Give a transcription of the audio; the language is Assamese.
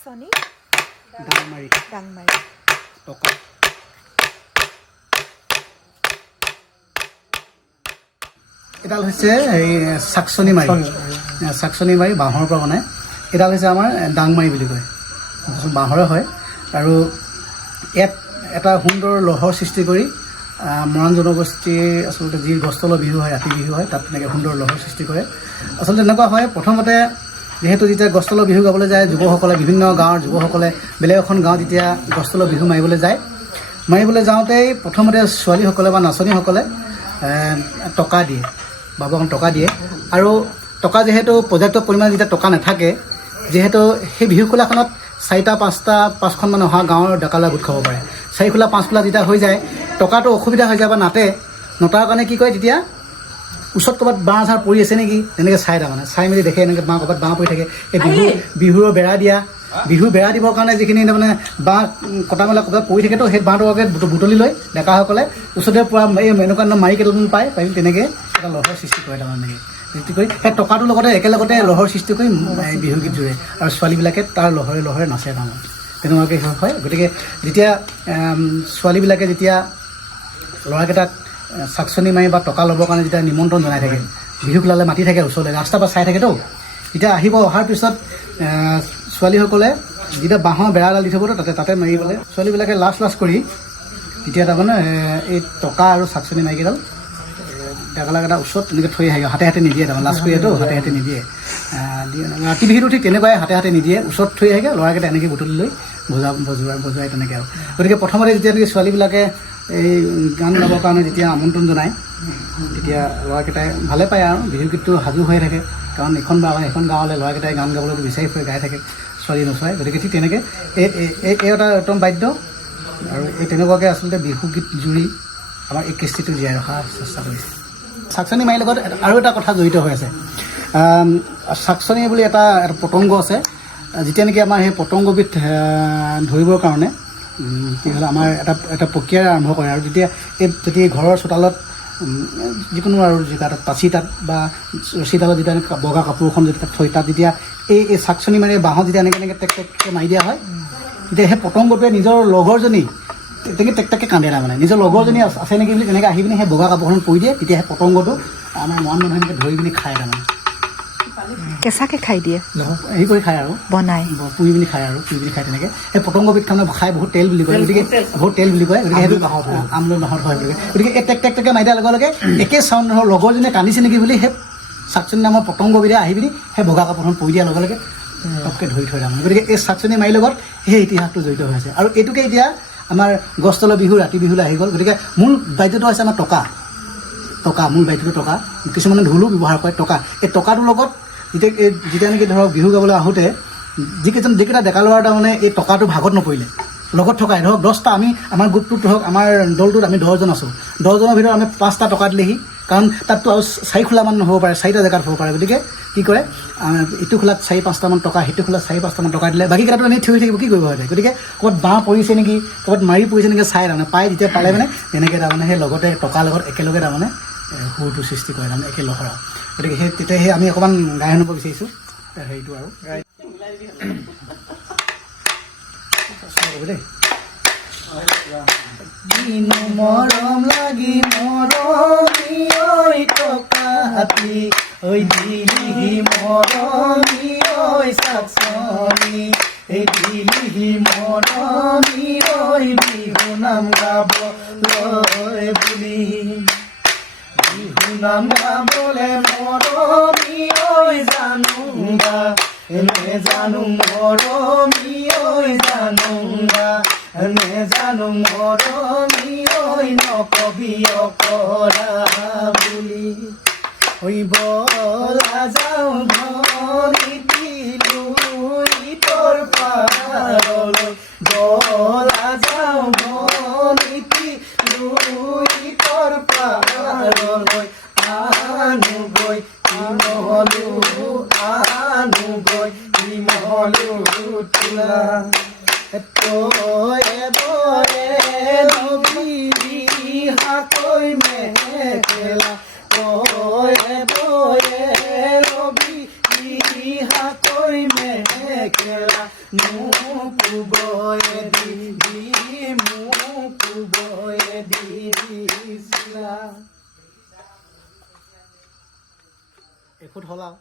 সাকচনি ডাংমাৰী টকা এডাল হৈছে এই সাকচনি মাৰি বাঁহৰ পৰা বনায়। এডাল হৈছে আমাৰ ডাংমাৰী বুলি কয়, বাঁহৰে হয়। আৰু ইয়াত এটা সুন্দৰ লহৰ সৃষ্টি কৰি মৰাণ জনগোষ্ঠীৰ আচলতে যি গছতলৰ বিহু হয়, ৰাতি বিহু হয়, তাত তেনেকৈ সুন্দৰ লহৰ সৃষ্টি কৰে। আচলতে এনেকুৱা হয়, প্ৰথমতে যিহেতু যেতিয়া গছতলৰ বিহু গাবলৈ যায় যুৱকসকলে, বিভিন্ন গাঁৱৰ যুৱকসকলে বেলেগ এখন গাঁৱত যেতিয়া গছতলৰ বিহু মাৰিবলৈ যাওঁতেই প্ৰথমতে ছোৱালীসকলে বা নাচনীসকলে টকা দিয়ে, বাবুক টকা দিয়ে। আৰু টকা যিহেতু পৰ্যাপ্ত পৰিমাণে যেতিয়া টকা নাথাকে, যিহেতু সেই বিহু খোলাখনত 4-5খন অহা গাঁৱৰ ডেকালা গোট খাব পাৰে। 4 খোলা 5 খোলা যেতিয়া হৈ যায়, টকাটো অসুবিধা হৈ যায় বা নটাৰ কাৰণে কি কৰে, তেতিয়া ওচৰত ক'ৰবাত বাঁহ ঝাৰ পৰি আছে নেকি তেনেকৈ চাই মেলি দেখে, এনেকৈ ক'ৰবাত বাঁহ পৰি থাকে। এই বিহুৰ বেৰা দিবৰ কাৰণে যিখিনি তাৰমানে বাঁহ কটা মেলা ক'ৰবাত পৰি থাকেতো, সেই বাঁহটোকে বুটলি লৈ ডেকাসকলে ওচৰতে পৰা এই এনেকুৱা মাৰি কেইটামান পাই তেনেকৈ এটা লহৰ সৃষ্টি কৰে। তাৰমানে সৃষ্টি কৰি সেই টকাটোৰ লগতে একেলগতে লহৰ সৃষ্টি কৰি বিহুগীত জুৰে, আৰু ছোৱালীবিলাকে তাৰ লহৰে নাচে। তাৰমানে তেনেকুৱাকৈ হয়। গতিকে যেতিয়া ছোৱালীবিলাকে যেতিয়া ল'ৰাকেইটাক সাকচনি মাৰি বা টকা ল'বৰ কাৰণে যেতিয়া নিমন্ত্ৰণ জনাই থাকে, বিহু খোলালে মাতি থাকে ওচৰলৈ, ৰাস্তাৰ পৰা চাই থাকেতো, তেতিয়া অহাৰ পিছত ছোৱালীসকলে যেতিয়া বাঁহৰ বেৰাডাল দি থ'বতো তাতে মাৰিবলৈ ছোৱালীবিলাকে লাজ কৰি তেতিয়া তাৰমানে এই টকা আৰু সাকচনি মাৰিকেইডাল ডেকালাকেইটা ওচৰত তেনেকৈ থৈ আহে, হাতে নিদিয়ে। তাৰমানে লাজ কৰিয়েতো হাতে নিদিয়ে। ৰাতি বিহুটো ঠিক তেনেকুৱাই, হাতে নিদিয়ে, ওচৰত থৈ আহেগৈ। ল'ৰাকেইটা এনেকৈ বুটলি লৈ বজুৱাই তেনেকৈ আৰু। গতিকে প্ৰথমতে যেতিয়া নেকি ছোৱালীবিলাকে এই গান গাবৰ কাৰণে যেতিয়া আমন্ত্ৰণ জনায়, তেতিয়া ল'ৰাকেইটাই ভালে পায় আৰু বিহুগীতটো সাজু হৈ থাকে। কাৰণ এখন গাঁৱলৈ ল'ৰাকেইটাই গান গাবলৈ বিচাৰি ফুৰে, গাই থাকে, ছোৱালী নচোৱাই। গতিকে ঠিক তেনেকৈ এই এটা উত্তম বাদ্য, আৰু এই তেনেকুৱাকৈ আচলতে বিহুগীত জুৰি আমাৰ এই কৃষ্টিটো জীয়াই ৰখাৰ চেষ্টা কৰিছে। সাকচনি মাৰিৰ লগত আৰু এটা কথা জড়িত হৈ আছে। সাকচনি বুলি এটা পতংগ আছে। যেতিয়া নেকি আমাৰ সেই পতংগবিধ ধৰিবৰ কাৰণে কি হ'লে আমাৰ এটা প্ৰক্ৰিয়া আৰম্ভ কৰে। আৰু যেতিয়া ঘৰৰ চোতালত যিকোনো আৰু তাত পাচি তাত বা ৰছীডালত যেতিয়া বগা কাপোৰখন যেতিয়া থৈ তাত যেতিয়া এই সাকচনি মাৰি বাঁহত যেতিয়া এনেকৈ টেক মাৰি দিয়া হয়, তেতিয়া সেই পতংগটোৱে নিজৰ লগৰজনী তেনেকৈ টেক কান্দে। তাৰমানে নিজৰ লগৰজনী আছে নেকি বুলি তেনেকৈ আহি পিনি সেই বগা কাপোৰখন পৰি দিয়ে। তেতিয়া সেই পতংগটো আমাৰ মৰাণ মানুহে এনেকৈ ধৰি পিনি খায়। তাৰমানে কেঁচাকৈ খাই দিয়ে, হেৰি কৰি খায় আৰু বনাই পুৰি পিনি খায় তেনেকৈ। সেই পতংগবিধ তাৰমানে খাই বহুত তেল বুলি কয়, গতিকে বহুত তেল বুলি কয়। গতিকে সেইটো আমলৈ মাহত হয় বুলি কয়। গতিকে এই টেক মাৰি দিয়াৰ লগে লগে একে চাউণ্ড লগৰজনীয়ে কান্দিছে নেকি বুলি সেই সাকচনি নামৰ পতংগবিধে আহি পিনি সেই বগা কাপোৰখন পৰি দিয়াৰ লগে লগে টপকৈ ধৰি থয়। তাৰমানে গতিকে এই সাকচনি মাৰিৰ লগত সেই ইতিহাসটো জড়িত হৈ আছে। আৰু এইটোকে এতিয়া আমাৰ গছতলৰ বিহু, ৰাতি বিহুলৈ আহি গ'ল। গতিকে মূল বাদ্যটো হৈছে আমাৰ টকা, মূল বাদ্যটো টকা। কিছুমানে ঢোলো ব্যৱহাৰ কৰে। টকা, এই টকাটোৰ লগত যেতিয়া নেকি ধৰক বিহু গাবলৈ আহোঁতে যিকেইটা ডেকা ল'ৰা তাৰমানে এই টকাটো ভাগত নপৰিলে, লগত থকাই ধৰক 10টা, আমাৰ গ্ৰুপটোত ধৰক আমাৰ দলটোত আমি 10জন আছোঁ। 10জনৰ ভিতৰত আমি 5টা টকা দিলেহি, কাৰণ তাততো আৰু 4 খোলামান হ'ব পাৰে, 4টা জেগাত হ'ব পাৰে। গতিকে কি কৰে, ইটো খোলাত 4-5টামান টকা, সিটো খোলাত 4-5টামান টকা দিলে, বাকীকেইটাতো এনেই থৈ থাকিব, কি কৰিব হয়। গতিকে ক'ৰবাত বাঁহ পৰিছে নেকি, ক'ৰবাত মাৰি পৰিছে নেকি চাই তাৰমানে পাই, যেতিয়া পালে মানে তেনেকৈ তাৰমানে সেই লগতে টকাৰ লগত একেলগে তাৰমানে সুৰটো সৃষ্টি কৰে, তাৰমানে একে লহৰা। গতিকে তেতিয়া আমি অকণমান গাই শুনিব বিচাৰিছোঁ হেৰিটো আৰু দেই। দিনো মৰম লাগি মৰমি ঐ টকা হাতী, ঐ দিলিহি মৰমি ঐ সাকচনি, এই দিলিহি মৰমি ঐ বিহু নাম গাবলৈ বুলি, বিহু নাম গাবলে মৰমি ঐ জানুংগা, নেজানো মৰমি ঐ জানুংগা, নেজানো মৰমি ঐ নকবি অকৰা বুলি, ঐ বলা যাওঁ ধৰিতি লৈ তোৰ পাৰলৈ, বলা যাওঁ ধৰিতি লৈ তোৰ পাৰলৈ, আনুগৈ ইমলু তোলা, তই বৰে নবীলি হাতৈ মেখেলা, তই বৰে নবীলি হাতৈ মেখেলা, এফুট হ'ল আৰু